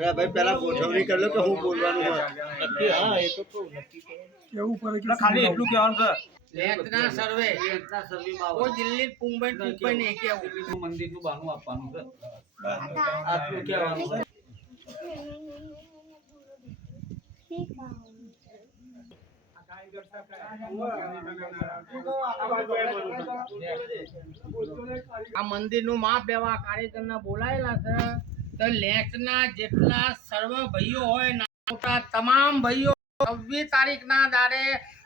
અરે ભાઈ પેલા ગોઠવણી કરી લો કે હું બોલવાનું હોય નક્કી. હા એ તો કહું નક્કી કેવું પડે કે ખાલી એટલું કહેવાનું છે લેખના સર્વે કોઈ દિલ્હી મુંબઈ મુંબઈ નહીં કેવું મંદિરનું બહાનું આપવાનું છે આટલું કહેવાનું છે. આ મંદિરનું માપ લેવા કાર્યકરના બોલાયેલા છે તો લેખના જેટલા સર્વ ભાઈઓ હોય મોટા તમામ ભાઈઓ 26 તારીખના દાડે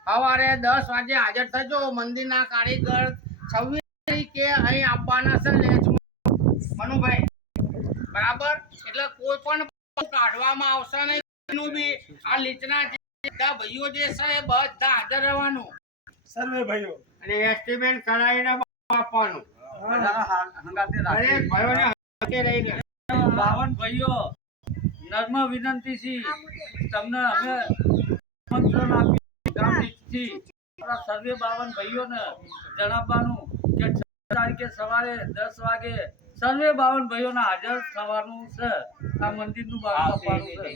સવારે 10 વાગે હાજર થજો. મંદિરના કારીગર 26 તારીખે અહીં આવવાના છે લેચમાં મનુભાઈ, બરાબર? એટલે કોઈ પણ કાઢવામાં આવશે નહીં. બી આ લીચના બધા ભાઈઓ જે છે એ બધા હાજર રહેવાનું સર્વે ભાઈઓ અને એસ્ટિમેટ કરાવીને આપવાનું. હંગાતે દરેક ભાઈઓને હાથે રહીને 52 ભાઈઓ નર્મ વિનંતી છે તમને અમે આમંત્રણ આપી ગામ થી સર્વે 52 ભાઈઓને જણાવવાનું કે 6 તારીખે સવારે 10 વાગે સર્વે 52 ભાઈઓને હાજર થવાનું છે. આ મંદિરનું બહાનું આપવાનું છે.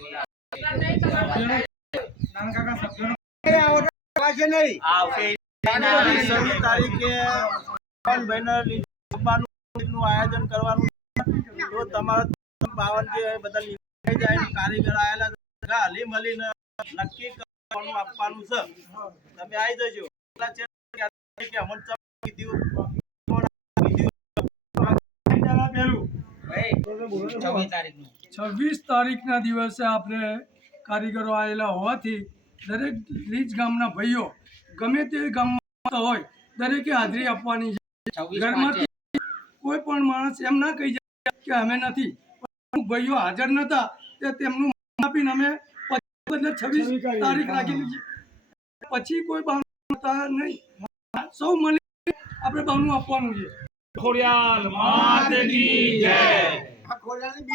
નાના કાકા સભ્યોનો આવશે નહીં. આવશે 26 તારીખે ભાઈનું આયોજન કરવાનું તો તમારા 52 જે બધા થઈ જાય કારીગર આયેલા હલી મળીને નક્કી કરવાનું આપવાનું છે. તમે આવી જજો. કે અમન કીધું 26 તારીખના દિવસે આપણે કારીગરો આવેલા હોવાથી દરેક લીજ ગામના ભાઈઓ ગમે તે ગામમાં હોય દરેકે હાજરી આપવાની છે. ઘરમાંથી કોઈ પણ માણસ એમ ના કહી જાય કે અમે નથી. ભાઈઓ હાજર નતા તે તેમનું આપીને અમે 26 તારીખ રાખેલી છે. પછી કોઈ બાનું નહીં, સૌ મળી આપણે બાનું આપવાનું છે. ખોડિયાલ માત કી જય.